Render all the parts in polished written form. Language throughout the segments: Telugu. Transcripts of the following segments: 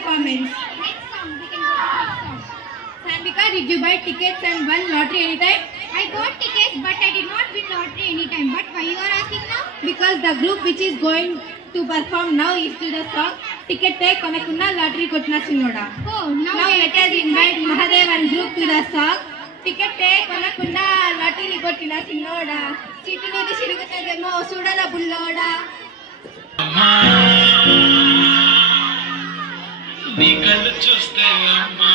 performance. Next song, we can go to next song. Sanvika, did you buy tickets and won lottery anytime? I got tickets, but I did not win lottery anytime. But why you are asking now? Because the group which is going to perform now is to the song Ticket Te Konakunna Lottery Kotna Sinnoda. Oh, now Let us invite Mahadev and group to the song Ticket Te Konakunna Lottery Kotna Sinnoda. Chiti meedi chirugutademo sudala bulloda. నీ కళ్ళు చూస్తే అమ్మా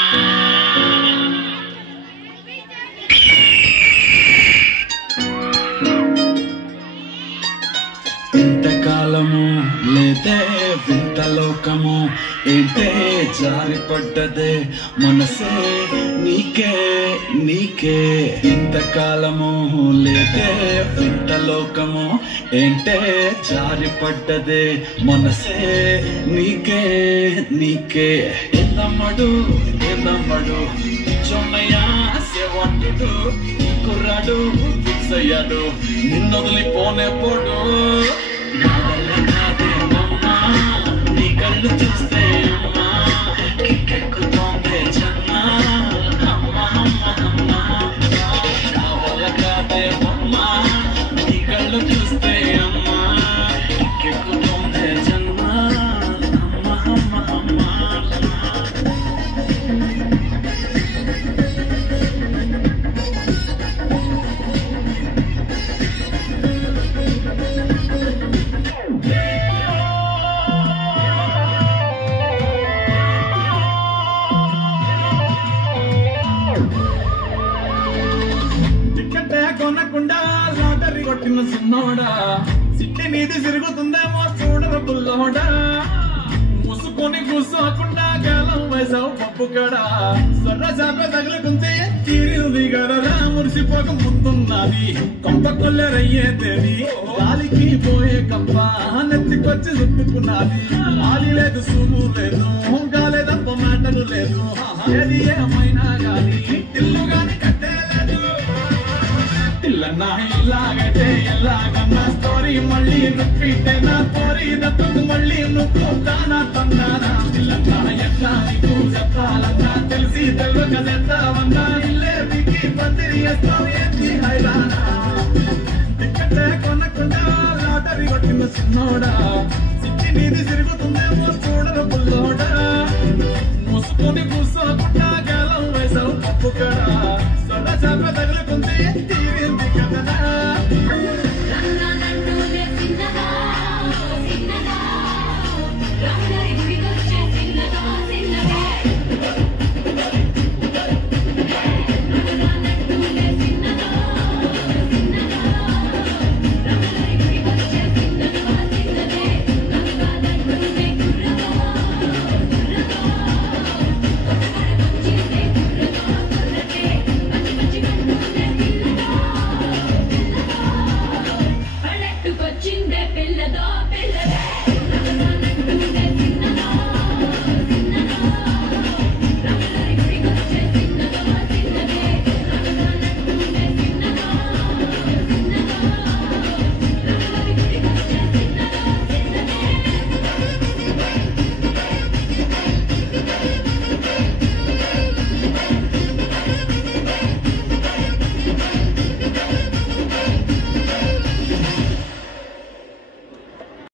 ఇంతకాలము లేదే వింత లోకము ఏంటే జారిపడ్డదే మనసే నీకే నీకే ఇంతకాలము లేదే వింత లోకము ఏంటే జారిపడ్డదే మనసే నీకే నీకే ఎందమ్మడు చొన్నయ్యా సేవంటుడు కుర్రాడు ఫిక్స్ అయ్యాడు నిన్నొదిలిపోనే పోడు నా వల్ల కాదేమమ్మా నీ కళ్ళు చూస్తే అమ్మా కిక్కెక్కుతోందే జన్మ అమ్మ అమ్మ అమ్మ నా వల్ల కాదేమమ్మా నీ కళ్ళు చూస్తే అమ్మా కిక్కెక్కుతోందే జన్మ అమ్మ అమ్మ అమ్మ కొనకుండా లాటరీ కొట్టిన సున్నోడా సిట్టి నీది తిరుగుతుందేమో చూడర పుల్లోడా ముసుకొని కూసోకుండా గాలం వేసావు పప్పు కడా సొర్ర చాప తగులుకుంటే తీరింది గడరా మురిసిపోక ముందున్నది కొంప కొల్లెరయ్యే తేది గాలికి పోయే కప్ప నెత్తికొచ్చి చుట్టుకున్నది గాలి లేదు సూము లేదు కాలేదప్ప మాటలు లేదు ఏది ఏమైనా గాని ఇల్లు గాని కట్టేలేదు ఇల్లన్నా ఇలాగైతే ఎలాగన్నా స్టోరీ మళ్ళీ రిపీట్ అయినా స్టోరీ దత్తుకు మళ్ళీ నువ్వు తానా తన్నానా ఇల్లన్నా ఎట్లా నీకు చెప్పాలన్నా తెలిసి తెలియక చేస్తావన్నా ఇల్లే పికి పందిరి వేస్తావు ఏంటి హైరానా టికెట్టే కొనకుండా లాటరీ కొట్టిన సున్నోడా సిట్టి నీది తిరుగుతుందేమో చూడరు పుల్లోడా ముసుకొని కూసోకుండా గాలం వేసావు పప్పు కడా సొల్ల చాప తగులుకుంటే తీరింది కదనా పల్లెట్టుకొచ్చిందే పిల్లదో పిల్లదే